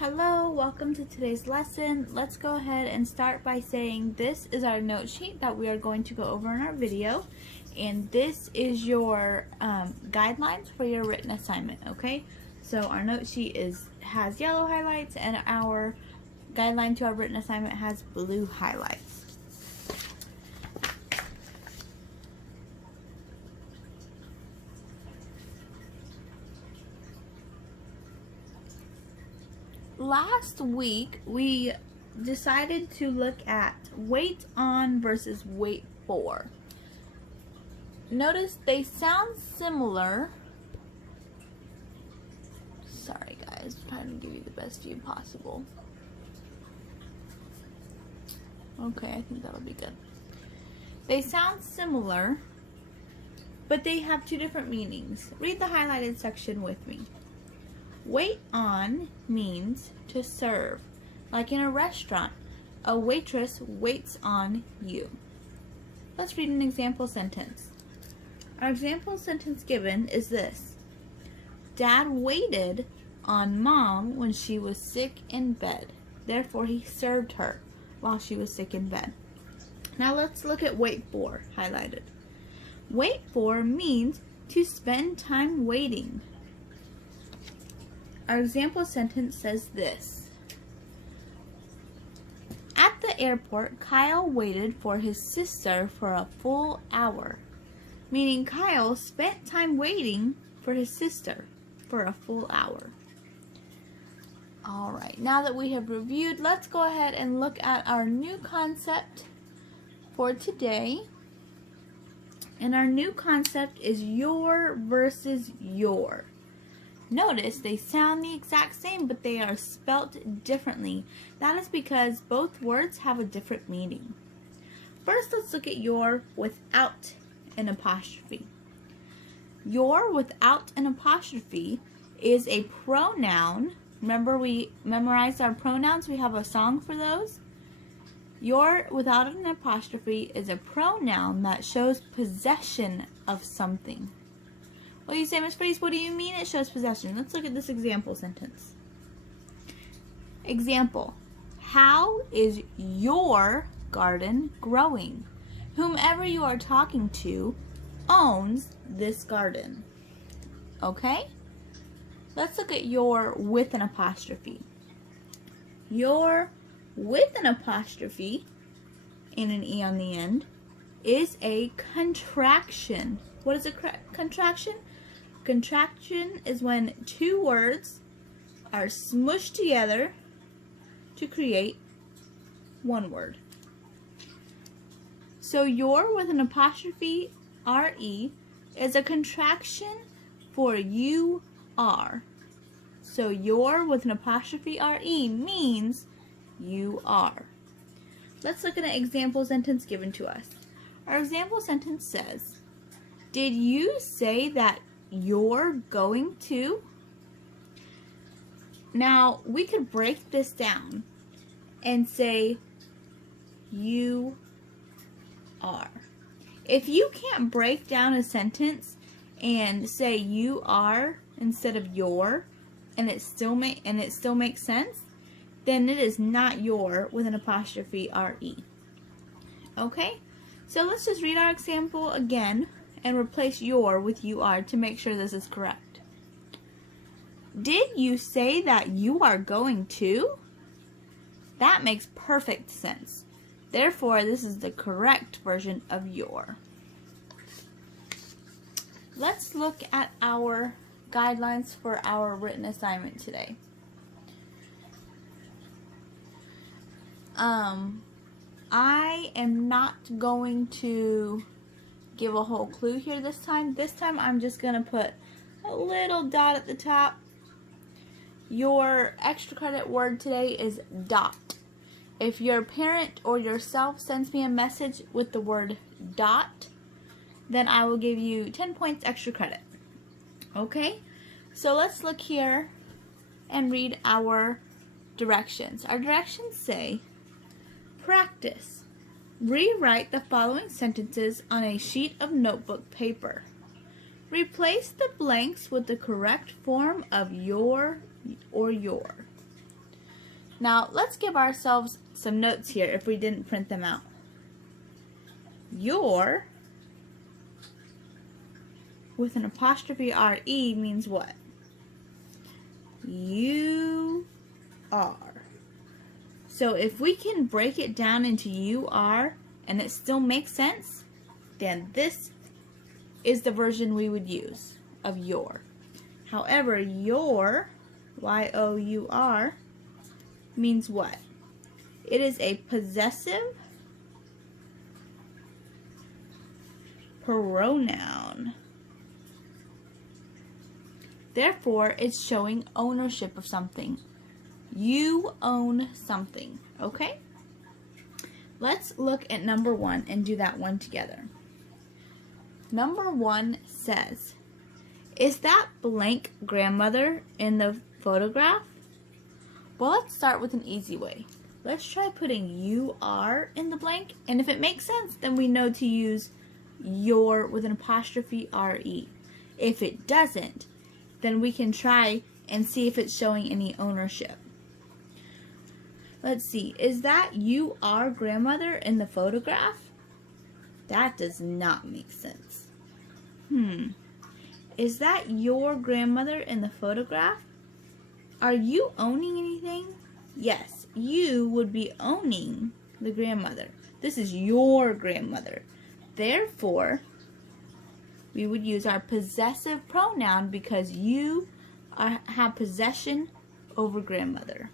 Hello, welcome to today's lesson. Let's go ahead and start by saying this is our note sheet that we are going to go over in our video, and this is your guidelines for your written assignment, okay? So our note sheet has yellow highlights and our guideline to our written assignment has blue highlights. Last week, we decided to look at wait on versus wait for. Notice they sound similar. Sorry guys, I'm trying to give you the best view possible. Okay, I think that'll be good. They sound similar, but they have two different meanings. Read the highlighted section with me. Wait on means to serve. Like in a restaurant, a waitress waits on you. Let's read an example sentence. Our example sentence given is this. Dad waited on Mom when she was sick in bed. Therefore, he served her while she was sick in bed. Now let's look at wait for, highlighted. Wait for means to spend time waiting. Our example sentence says this. At the airport, Kyle waited for his sister for a full hour. Meaning Kyle spent time waiting for his sister for a full hour. Alright, now that we have reviewed, let's go ahead and look at our new concept for today. And our new concept is your versus your. Notice they sound the exact same, but they are spelt differently. That is because both words have a different meaning. First, let's look at your without an apostrophe. Your without an apostrophe is a pronoun. Remember we memorized our pronouns? We have a song for those. Your without an apostrophe is a pronoun that shows possession of something. Well, you say, Miss Freeze, what do you mean it shows possession? Let's look at this example sentence. Example. How is your garden growing? Whomever you are talking to owns this garden. Okay? Let's look at your with an apostrophe. Your with an apostrophe and an E on the end is a contraction. What is a contraction? Contraction is when two words are smushed together to create one word. So your with an apostrophe RE is a contraction for you are. So your with an apostrophe RE means you are. Let's look at an example sentence given to us. Our example sentence says, did you say that you're going to? Now, we could break this down and say you are. If you can't break down a sentence and say you are instead of your and it still makes sense, then it is not your with an apostrophe RE. Okay? So let's just read our example again and replace your with you are to make sure this is correct. Did you say that you are going to? That makes perfect sense. Therefore, this is the correct version of your. Let's look at our guidelines for our written assignment today. I am not going to give a whole clue here this time. This time I'm just going to put a little dot at the top. Your extra credit word today is dot. If your parent or yourself sends me a message with the word dot, then I will give you 10 points extra credit. Okay? So let's look here and read our directions. Our directions say, practice. Rewrite the following sentences on a sheet of notebook paper. Replace the blanks with the correct form of your or your. Now, let's give ourselves some notes here if we didn't print them out. Your with an apostrophe R-E means what? You are. So if we can break it down into you are and it still makes sense, then this is the version we would use of your. However, your, Y-O-U-R, means what? It is a possessive pronoun. Therefore, it's showing ownership of something. You own something, okay? Let's look at number 1 and do that one together. Number 1 says, is that blank grandmother in the photograph? Well, let's start with an easy way. Let's try putting you are in the blank, and if it makes sense, then we know to use your with an apostrophe R-E. If it doesn't, then we can try and see if it's showing any ownership. Let's see, is that you are grandmother in the photograph? That does not make sense. Is that your grandmother in the photograph? Are you owning anything? Yes, you would be owning the grandmother. This is your grandmother. Therefore, we would use our possessive pronoun because you have possession over grandmother.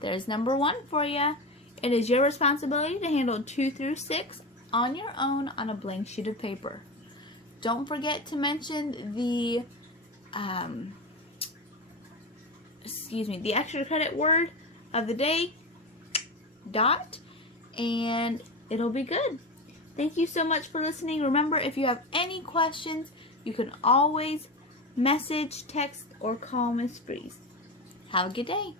There's number 1 for you. It is your responsibility to handle 2 through 6 on your own on a blank sheet of paper. Don't forget to mention the the extra credit word of the day, dot, and it'll be good. Thank you so much for listening. Remember, if you have any questions, you can always message, text, or call Miss Freeze. Have a good day.